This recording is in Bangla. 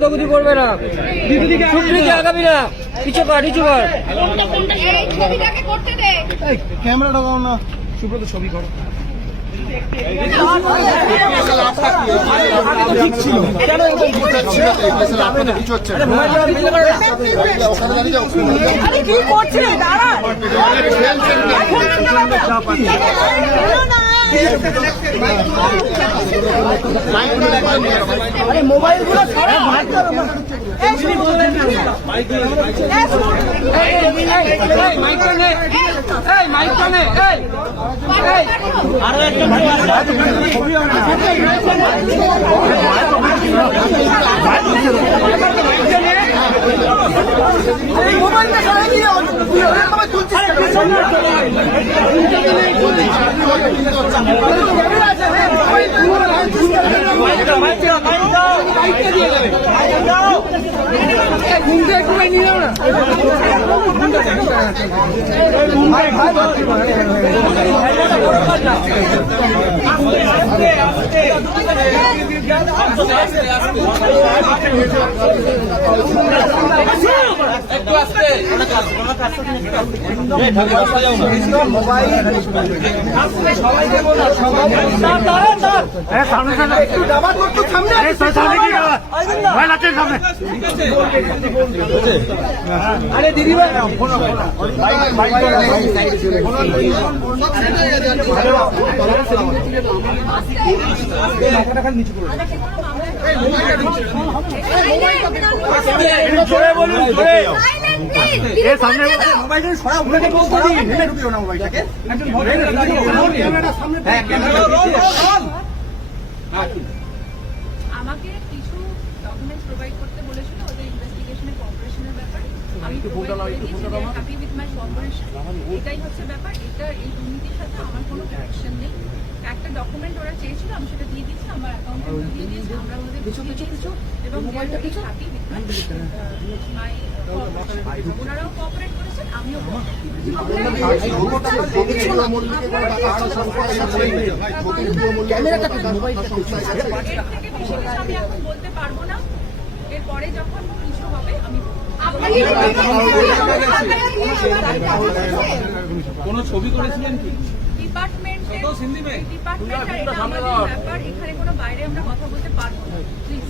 গুদাগুদি করবে না, সুপ্রিকে আগাবি না, পিছু কর পিছু কর। ক্যামেরা ঢোকাও না, সুব্রত ছবি করো। ঠিক ছিল কেন কিছু হচ্ছে কি করছে আরে মোবাইল গুলো একটু আসতে আরে দিদি ভাই আমাকে কিছু ডকুমেন্টস প্রোভাইড করতে বলেছিল ওদের ইনভেস্টিগেশনের কোঅপারেশনের ব্যাপারে। আমি হ্যাপি উইথ মাই কোঅপারেশন, এটাই হচ্ছে ব্যাপার। এটা এই দুর্নীতির সাথে আমার কোনো কানেকশন নেই। একটা ডকুমেন্ট ওরা চেয়েছিল, আমি সেটা দিয়ে দিচ্ছি, আমার অ্যাকাউন্টে দিয়ে দিয়েছি, আমরা ওদের এবং হ্যাপি উইথ মাই কোঅপারেশন। ওনারাও কোঅপারেট করেছেন, আমিও আমি এখন বলতে পারবো না। এরপরে যখন কিছু হবে আমি কোন ছবি করেছিলেন কি? ডিপার্টমেন্টের আমাদের ব্যাপার, এখানে কোনো বাইরে আমরা কথা বলতে পারবো না, প্লিজ।